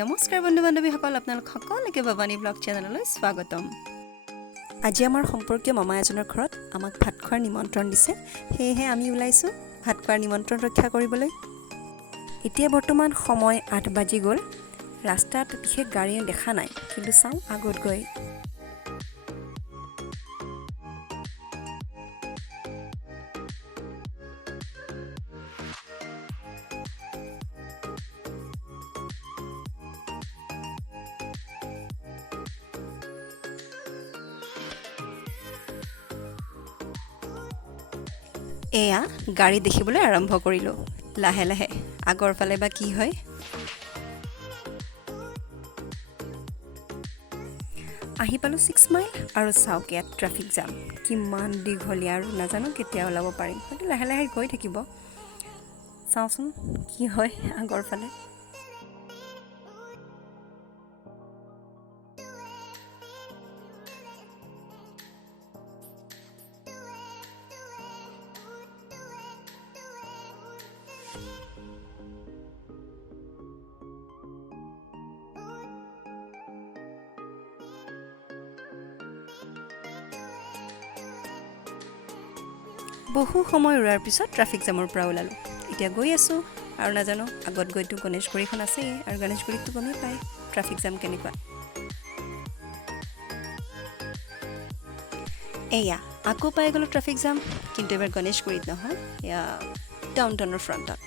নমস্কাৰ বন্ধু বান্ধৱীসকল, আপোনালোক সকলোকে বাবানী ব্লগ চেনেললৈ স্বাগতম। আজি আমাৰ সম্পৰ্কীয় মামা এজনৰ ঘৰত আমাক ভাত খোৱাৰ নিমন্ত্ৰণ দিছে। সেয়েহে আমি ওলাইছোঁ ভাত খোৱাৰ নিমন্ত্ৰণ ৰক্ষা কৰিবলৈ। এতিয়া বৰ্তমান সময় 8 বাজি গ'ল। ৰাস্তাত বিশেষ গাড়ী দেখা নাই, কিন্তু চাওঁ আগত গৈ এয়া গাড়ী দেখিবলৈ আৰম্ভ কৰিলোঁ। লাহে লাহে আগৰ ফালে বা কি হয়। আহি পালোঁ 6 মাইল আৰু চাওক ইয়াত ট্ৰাফিক জাম কিমান দীঘলীয়া আৰু নাজানো কেতিয়া ওলাব পাৰিম। হয়তো লাহে লাহে গৈ থাকিব, চাওঁচোন কি হয় আগৰ ফালে। বহু সময় ৰোৱাৰ পিছত ট্ৰাফিক জামৰ পৰা ওলালোঁ। এতিয়া গৈ আছোঁ আৰু নাজানো আগত গৈতো গণেশগুৰিখন আছেই, আৰু গণেশগুৰিততো গমেই পায় ট্ৰাফিক জাম কেনেকুৱা। এয়া আকৌ পাই গ'লোঁ ট্ৰাফিক জাম, কিন্তু এবাৰ গণেশগুৰিত নহয়, এয়া ডাউন টাউনৰ ফ্ৰণ্টত।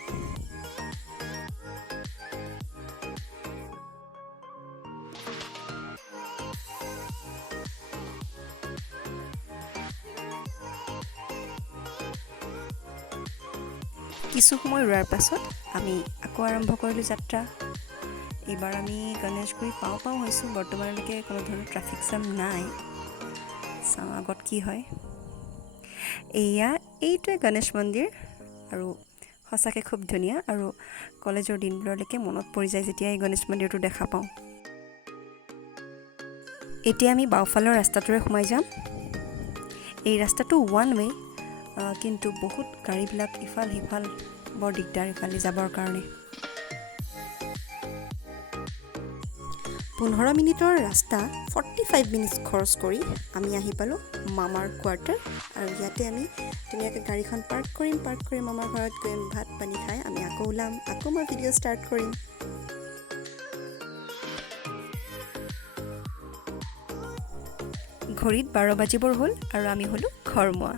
কিছু সময় ৰোৱাৰ পাছত আমি আকৌ আৰম্ভ কৰিলোঁ যাত্ৰা। এইবাৰ আমি গণেশগুৰি পাওঁ হৈছোঁ। বৰ্তমানলৈকে কোনো ধৰণৰ ট্ৰাফিক জাম নাই। চাওঁ আগত কি হয়। এইটোৱে গণেশ মন্দিৰ, আৰু সঁচাকৈ খুব ধুনীয়া, আৰু কলেজৰ দিনবোৰলৈকে মনত পৰি যায় যেতিয়া এই গণেশ মন্দিৰটো দেখা পাওঁ। এতিয়া আমি বাওঁফালৰ ৰাস্তাটোৰে সোমাই যাম। এই ৰাস্তাটো ওৱান ৱে, কিন্তু বহুত গাড়ীবিলাক ইফাল সিফাল, বৰ দিগদাৰ ইফালে যাবৰ কাৰণে। 15 মিনিটৰ ৰাস্তা 45 মিনিট খৰচ কৰি আমি আহি পালোঁ মামাৰ কোৱাৰ্টাৰ। আৰু ইয়াতে আমি ধুনীয়াকৈ গাড়ীখন পাৰ্ক কৰি মামাৰ ঘৰত গৈ ভাত পানী খাই আমি আকৌ ওলাম, আকৌ মই ভিডিঅ' ষ্টাৰ্ট কৰিম। ঘড়ীত 12 বাজিবৰ হ'ল আৰু আমি হ'লোঁ ঘৰমুৱা।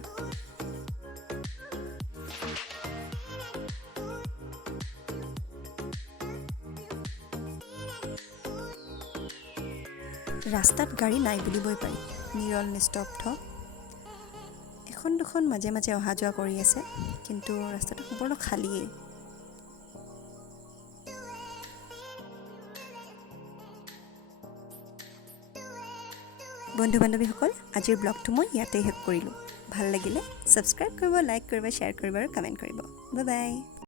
ৰাস্তাত গাড়ী নাই বুলিবই পাৰি, নিৰল নিস্তব্ধ। এখন দুখন মাজে মাজে অহা যোৱা কৰি আছে, কিন্তু ৰাস্তাটো সম্পূৰ্ণ খালীয়েই। বন্ধু বান্ধৱীসকল, আজিৰ ব্লগটো মই ইয়াতেই শেষ কৰিলোঁ। ভাল লাগিলে ছাবস্ক্ৰাইব কৰিব, লাইক কৰিব, শ্বেয়াৰ কৰিব আৰু কমেণ্ট কৰিব। Bye bye.